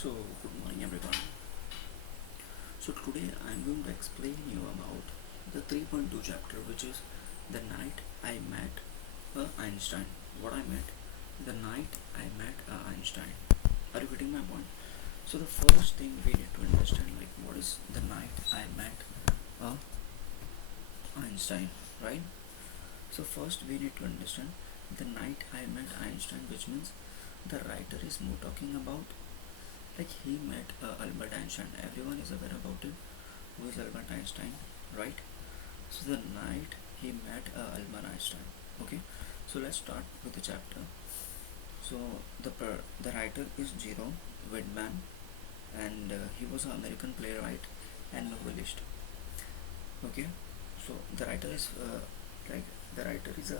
So, good morning everyone. So, today I'm going to explain you about the 3.2 chapter, which is the night I met Einstein. What I met? The night I met Einstein. Are you getting my point? So, the first thing we need to understand, like, what is the night I met uh, Einstein, right? So, first we need to understand the night I met Einstein, which means the writer is more talking about like he met Albert Einstein. Everyone is aware about it. Who is Albert Einstein, right? So the night he met Albert Einstein. Okay, so let's start with the chapter. So the writer is Jerome Whitman, and he was an American playwright and novelist. Okay, so the writer is an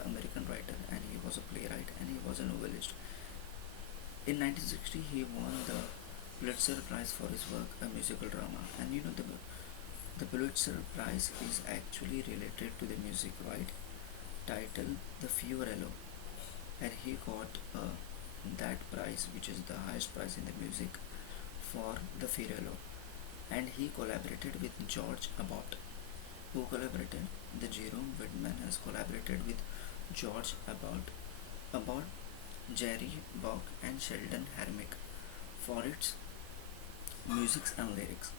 American writer, and he was a playwright and he was a novelist. In 1960, he won the Pulitzer Prize for his work, a musical drama. And you know, the Pulitzer Prize is actually related to the music, right? Title The Fiorello, and he got that prize, which is the highest prize in the music, for the Fiorello. And he collaborated with George Abbott. Who collaborated? The Jerome Whitman has collaborated with George Abbott, Jerry Bock, and Sheldon Harmick for its music and lyrics.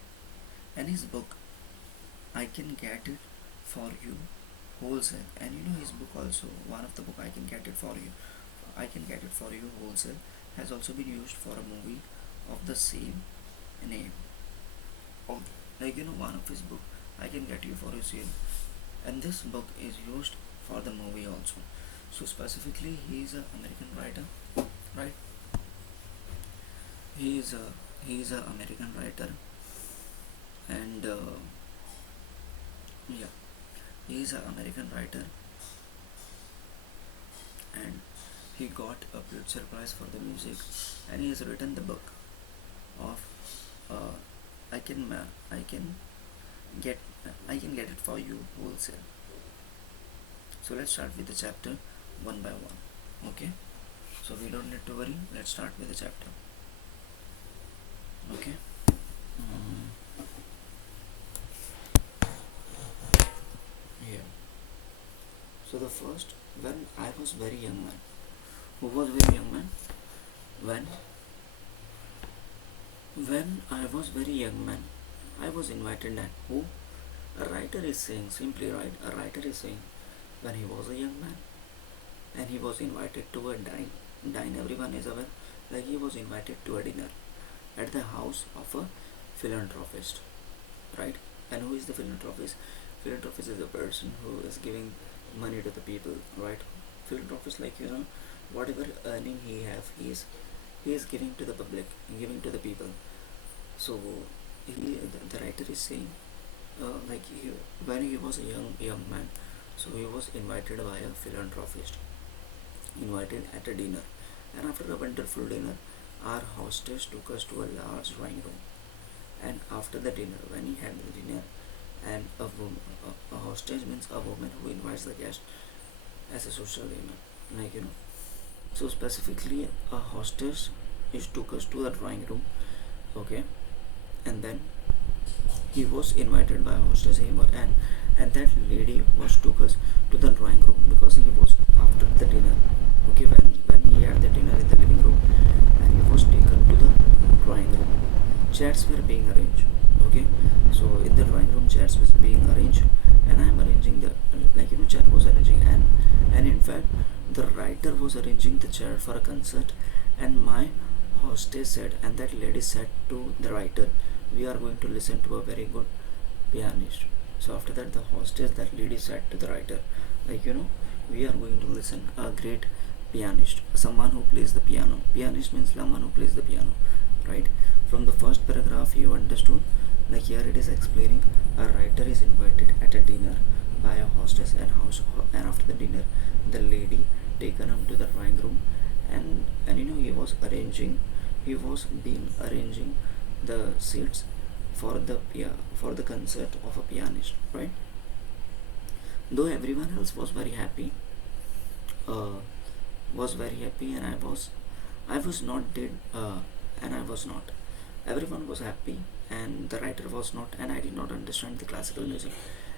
And his book, I Can Get It For You Wholesale, and you know his book also, one of the book, I Can Get It For You Wholesale, has also been used for a movie of the same name. Of, like you know, one of his book, I Can Get You For You Sale, and this book is used for the movie also. So specifically, he is an American writer, right? He is a American writer, and yeah, he is an American writer, and he got a Pulitzer Prize for the music, and he has written the book of uh, I can I can get I can get it for you wholesale. So let's start with the chapter one by one. Okay, so we don't need to worry. Let's start with the chapter. Okay. Mm, yeah. So the first, when I was very young man. Who was very young man? When when I was very young man, I was invited at who? A writer is saying, simply right, a writer is saying when he was a young man and he was invited to a dine, everyone is aware, like he was invited to a dinner at the house of a philanthropist, right? And who is the philanthropist? Philanthropist is a person who is giving money to the people, right? Philanthropist, like you know, whatever earning he is giving to the public, giving to the people. So the writer is saying, when he was a young man, so he was invited by a philanthropist, invited at a dinner, and after a wonderful dinner, our hostess took us to a large drawing room. And after the dinner, when he had the dinner, and a hostess means a woman who invites the guest as a social dinner, like you know. So specifically, a hostess is took us to a drawing room, okay, and then he was invited by a hostess, and that lady was took us to the drawing room because he was after the dinner, okay, when he had the dinner in the living room, and he was taken to the drawing room. Chairs were being arranged, okay. So in the drawing room, chairs was being arranged, and I am arranging the, like you know, chair was arranging, and in fact the writer was arranging the chair for a concert, and my hostess said, and that lady said to the writer, we are going to listen to a very good pianist. So after that, the hostess, that lady said to the writer, like you know, we are going to listen a great pianist, someone who plays the piano. Pianist means someone who plays the piano, right? From the first paragraph you understood, like here it is explaining a writer is invited at a dinner by a hostess, and after the dinner, the lady taken him to the drawing room, and you know, he was being arranging the seats for the concert of a pianist, right? Though everyone else was very happy, uh, and I was not, and I was not. Everyone was happy, and the writer was not, and I did not understand the classical music.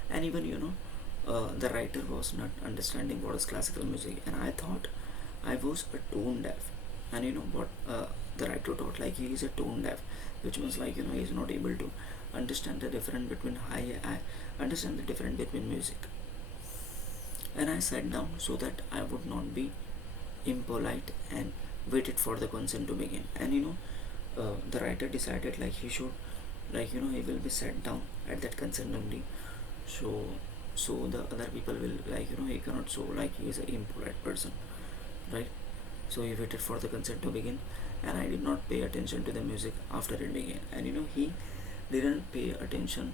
And even the writer was not understanding what is classical music, and I thought I was a tone deaf. And you know what the writer taught, like he is a tone deaf, which means like he is not able to understand the difference between understand the difference between music. And I sat down so that I would not be impolite and waited for the concert to begin. And the writer decided like he should, like he will be sat down at that concert only. So the other people will, like he cannot show like he is an impolite person, right? So he waited for the concert to begin, and I did not pay attention to the music after it began. And he didn't pay attention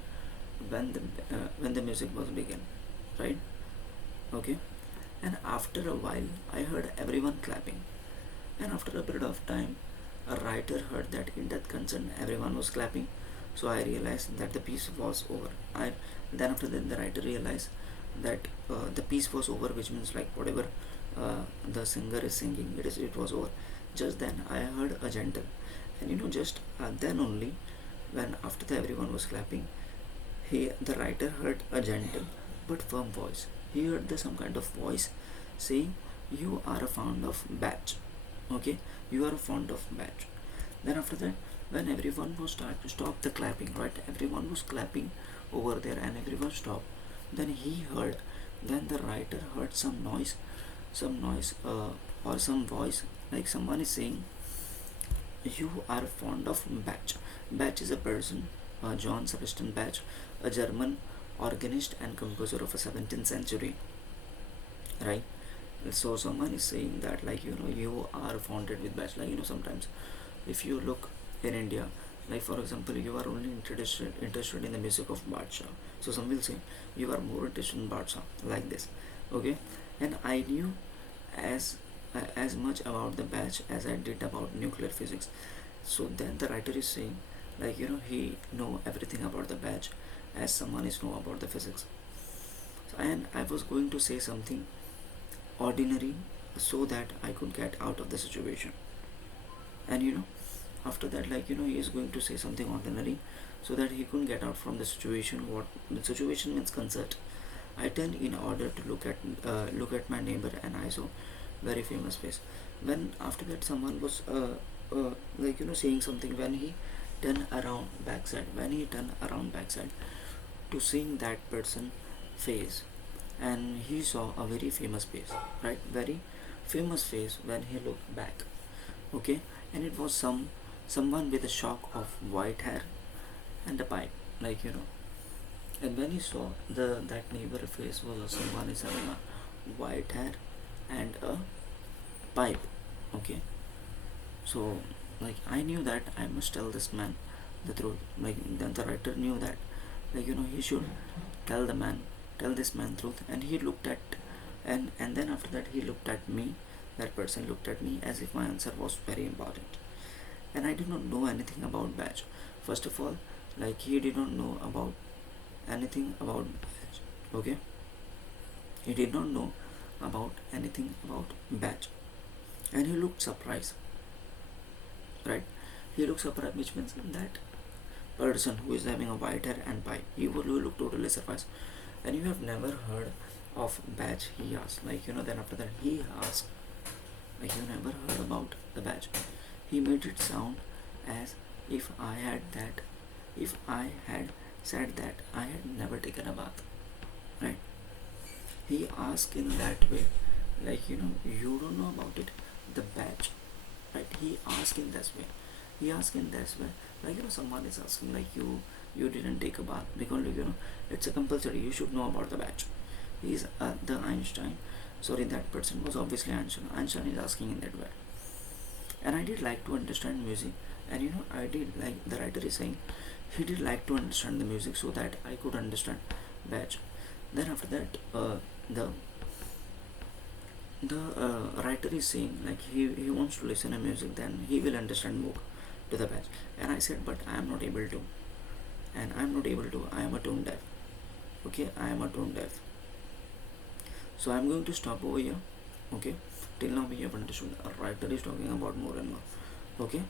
when the music was began, right? Okay. And after a while I heard everyone clapping, and after a period of time a writer heard that in that concert everyone was clapping. So I realized that the piece was over. I Then after that the writer realized that the piece was over, which means like whatever the singer is singing, it was over. Just then I heard a gentle, and just then only, when after the everyone was clapping, the writer heard a gentle but firm voice. He heard some kind of voice saying, "You are fond of batch." Okay, you are fond of batch. Then after that, when everyone was start to stop the clapping, right? Everyone was clapping over there, and everyone stopped. Then he heard. Then the writer heard some noise, or some voice, like someone is saying, "You are fond of Bach." Bach is a person, John Sebastian Bach, a German organist and composer of the 17th century, right? So someone is saying that, like you are founded with Bach. Like sometimes if you look in India, like for example, you are only interested in the music of Badshah. So some will say you are more interested in Badshah, like this. Okay. And I knew as as much about the batch as I did about nuclear physics. So then the writer is saying, like he know everything about the batch as someone is know about the physics. So, and I was going to say something ordinary so that I could get out of the situation. And after that, like he is going to say something ordinary so that he couldn't get out from the situation. What the situation means concert. I turned in order to look at my neighbor, and I saw very famous face. When after that someone was like saying something, when he turned around backside to seeing that person face, and he saw a very famous face, right? Very famous face when he looked back. Okay. And it was someone with a shock of white hair and a pipe, like and when he saw that neighbor face was someone is having a white hair and a pipe. Okay. So like I knew that I must tell this man the truth. Like then the writer knew that, like he should tell this man truth. And he looked at, and then after that he looked at me. That person looked at me as if my answer was very important. And I did not know anything about batch. First of all, like he did not know about anything about batch. Okay. He did not know about anything about batch. And he looked surprised, right? He looked surprised, which means that person who is having a white hair and pipe, he will look totally surprised. And you have never heard of batch, he asked. Like then after that he asked, like you never heard about the batch. He made it sound as if I had said that I had never taken a bath, right? He asked in that way, like you don't know about it, the batch, right? He asked in this way. Like someone is asking, like you didn't take a bath, because it's a compulsory, you should know about the batch. He's the Einstein. Sorry, that person was obviously Einstein. Einstein is asking in that way. And I did like to understand music, and I did, like the writer is saying, he did like to understand the music so that I could understand batch. Then after that, the writer is saying, like he wants to listen to music, then he will understand more to the batch. And I said, but I am not able to, I am a tone deaf. Okay, I am a tone deaf. So I am going to stop over here. Okay, till now we have understood. A writer is talking about more and more. Okay.